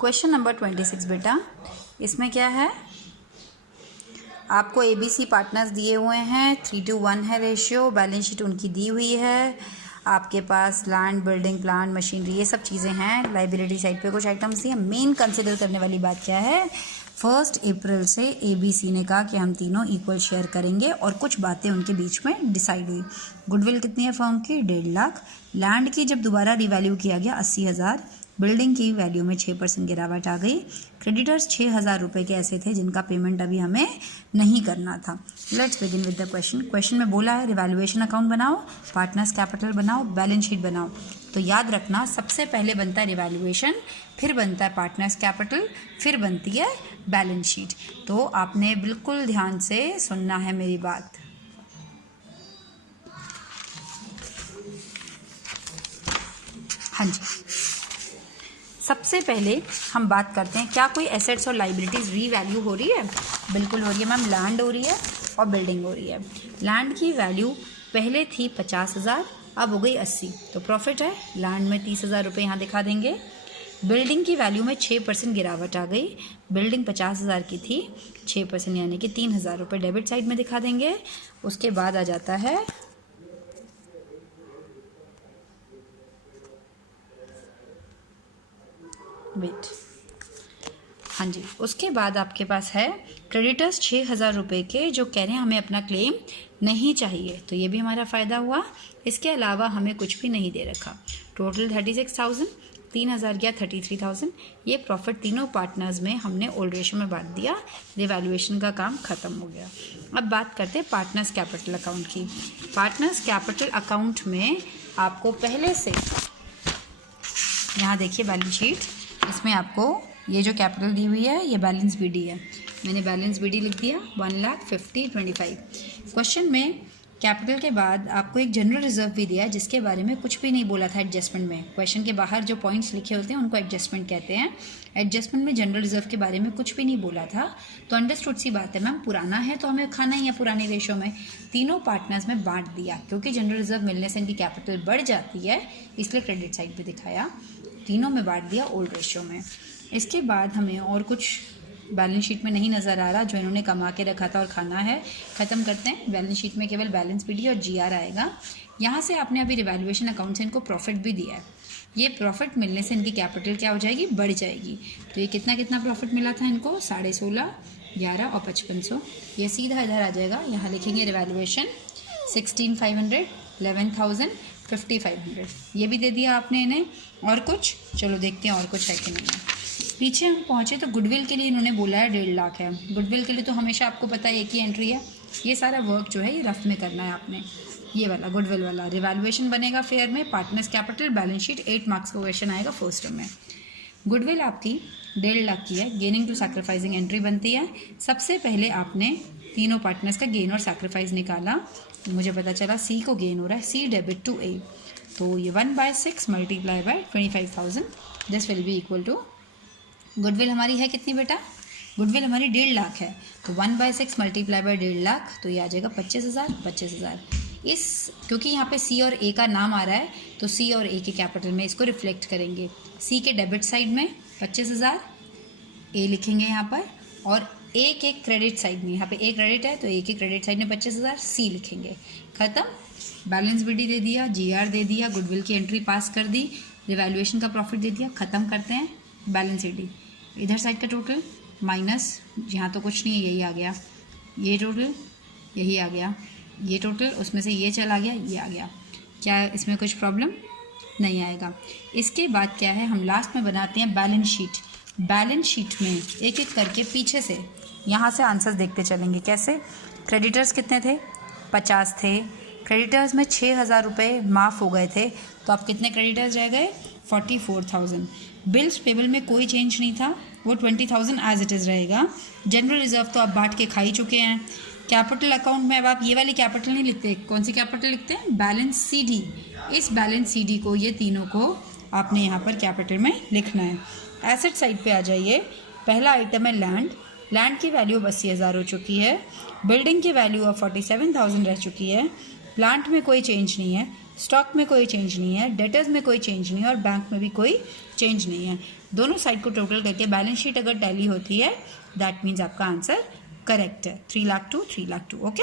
Question number 26 बेटा, इसमें क्या है, आपको ABC पार्टनर्स दिए हुए हैं, 3:1 है रेशियो, बैलेंस शीट उनकी दी हुई है, आपके पास लैंड, बिल्डिंग, प्लांट, मशीनरी, ये सब चीज़ें हैं। लाइबिलिटी साइड पे कुछ आइटम्स दिए। मेन कंसिडर करने वाली बात क्या है, 1 अप्रैल से ABC ने कहा कि हम तीनों इक्वल शेयर करेंगे और कुछ बातें उनके बीच में डिसाइड हुई। गुडविल कितनी है फर्म की, 1.5 लाख। लैंड की जब दोबारा रिवैल्यू किया गया 80,000। बिल्डिंग की वैल्यू में 6% गिरावट आ गई। क्रेडिटर्स 6,000 रुपये के ऐसे थे जिनका पेमेंट अभी हमें नहीं करना था। Let's begin with the question. Question में बोला है रिवैल्यूएशन अकाउंट बनाओ, पार्टनर्स कैपिटल बनाओ, बैलेंस शीट बनाओ। तो याद रखना, सबसे पहले बनता है रिवैल्यूएशन, फिर बनता है पार्टनर्स कैपिटल, फिर बनती है बैलेंस शीट। तो आपने बिल्कुल ध्यान से सुनना है मेरी बात। हाँ जी, सबसे पहले हम बात करते हैं क्या कोई एसेट्स और लाइबिलिटीज़ रीवैल्यू हो रही है। बिल्कुल हो रही है मैम, लैंड हो रही है और बिल्डिंग हो रही है। लैंड की वैल्यू पहले थी 50,000, अब हो गई 80, तो प्रॉफिट है। लैंड में 30,000 रुपये यहाँ दिखा देंगे। बिल्डिंग की वैल्यू में 6% गिरावट आ गई। बिल्डिंग 50,000 की थी, 6% यानी कि 3,000 रुपये डेबिट साइड में दिखा देंगे। उसके बाद आ जाता है वेट, हाँ जी, उसके बाद आपके पास है क्रेडिटर्स 6,000 रुपये के, जो कह रहे हैं हमें अपना क्लेम नहीं चाहिए, तो ये भी हमारा फ़ायदा हुआ। इसके अलावा हमें कुछ भी नहीं दे रखा। टोटल 36,000, 3,000 गया 33,000। ये प्रॉफिट तीनों पार्टनर्स में हमने ओल्ड रेशियो में बांट दिया। रिवैल्यूएशन का काम ख़त्म हो गया। अब बात करते हैं पार्टनर्स कैपिटल अकाउंट की। पार्टनर्स कैपिटल अकाउंट में आपको पहले से, यहाँ देखिए बैलेंस शीट, इसमें आपको ये जो कैपिटल दी हुई है ये बैलेंस BD है। मैंने बैलेंस BD लिख दिया 1,50,25। क्वेश्चन में कैपिटल के बाद आपको एक जनरल रिजर्व भी दिया है जिसके बारे में कुछ भी नहीं बोला था एडजस्टमेंट में। क्वेश्चन के बाहर जो पॉइंट्स लिखे होते हैं उनको एडजस्टमेंट कहते हैं। एडजस्टमेंट में जनरल रिजर्व के बारे में कुछ भी नहीं बोला था, तो अंडरस्टूड सी बात है मैम, पुराना है तो हमें खाना ही है पुराने रेशो में। तीनों पार्टनर्स में बांट दिया, क्योंकि जनरल रिजर्व मिलने से इनकी कैपिटल बढ़ जाती है, इसलिए क्रेडिट साइड पर दिखाया। तीनों में बांट दिया ओल्ड रेशियो में। इसके बाद हमें और कुछ बैलेंस शीट में नहीं नज़र आ रहा जो इन्होंने कमा के रखा था और खाना है। ख़त्म करते हैं। बैलेंस शीट में केवल बैलेंस BD और GR आएगा। यहाँ से आपने अभी रिवैल्यूएशन अकाउंट से इनको प्रॉफिट भी दिया है। ये प्रॉफिट मिलने से इनकी कैपिटल क्या हो जाएगी, बढ़ जाएगी। तो ये कितना कितना प्रॉफिट मिला था इनको, 16.5, 11 और 5500। ये सीधा इधर आ जाएगा। यहाँ लिखेंगे रिवैल्यूएशन 16,500, 11,000, 5,500। ये भी दे दिया आपने इन्हें। और कुछ, चलो देखते हैं और कुछ है कि नहीं है। पीछे हम पहुँचे तो गुडविल के लिए इन्होंने बोला है 1.5 लाख है। गुडविल के लिए तो हमेशा आपको पता है एक ही एंट्री है। ये सारा वर्क जो है ये रफ में करना है आपने। ये वाला गुडविल वाला रिवैल्यूएशन बनेगा फेयर में, partners capital, balance sheet, 8 marks का क्वेश्चन आएगा फर्स्ट टर्म में। गुडविल आपकी 1.5 लाख की है। गेनिंग टू सैक्रिफाइसिंग एंट्री बनती है। सबसे पहले आपने तीनों पार्टनर्स का गेन और सैक्रिफाइस निकाला। मुझे पता चला C को गेन हो रहा है, C डेबिट टू A, तो ये 1/6 multiply by 25,000, this will be equal to, goodwill हमारी है कितनी बेटा, गुडविल हमारी 1.5 लाख है, तो 1/6 मल्टीप्लाई बाय 1.5 लाख, तो ये आ जाएगा 25,000। इस क्योंकि यहाँ पे C और A का नाम आ रहा है तो C और A के कैपिटल में इसको रिफ्लेक्ट करेंगे। C के डेबिट साइड में 25,000 A लिखेंगे यहाँ पर, और A के क्रेडिट साइड में, यहाँ पे A क्रेडिट है तो A के क्रेडिट साइड में 25,000 C लिखेंगे। ख़त्म। बैलेंस BD दे दिया, GR दे दिया, गुडविल की एंट्री पास कर दी, रिवैल्यूएशन का प्रॉफिट दे दिया। ख़त्म करते हैं। बैलेंस BD इधर साइड का टोटल माइनस, यहाँ तो कुछ नहीं है, यही आ गया, ये टोटल यही आ गया, ये टोटल उसमें से ये चला गया, ये आ गया। क्या इसमें कुछ प्रॉब्लम नहीं आएगा। इसके बाद क्या है, हम लास्ट में बनाते हैं बैलेंस शीट। बैलेंस शीट में एक एक करके पीछे से यहाँ से आंसर्स देखते चलेंगे। कैसे, क्रेडिटर्स कितने थे, 50 थे। क्रेडिटर्स में 6,000 रुपये माफ़ हो गए थे, तो अब कितने क्रेडिटर्स रह गए, 44,000। बिल्स पेबल में कोई चेंज नहीं था, वो 20,000 एज इट इज़ रहेगा। जनरल रिजर्व तो आप बांट के खा ही चुके हैं। कैपिटल अकाउंट में अब आप ये वाली कैपिटल नहीं लिखते, कौन सी कैपिटल लिखते हैं, बैलेंस CD। इस बैलेंस CD को, ये तीनों को आपने यहाँ पर कैपिटल में लिखना है। एसेट साइड पे आ जाइए। पहला आइटम है लैंड। लैंड की वैल्यू 80,000 हो चुकी है। बिल्डिंग की वैल्यू अब 47,000 रह चुकी है। प्लांट में कोई चेंज नहीं है। स्टॉक में कोई चेंज नहीं है, डेटर्स में कोई चेंज नहीं है और बैंक में भी कोई चेंज नहीं है। दोनों साइड को टोटल करके बैलेंस शीट अगर टैली होती है दैट मीन्स आपका आंसर करेक्ट है। 3 lakh to 3 lakh too. Okay.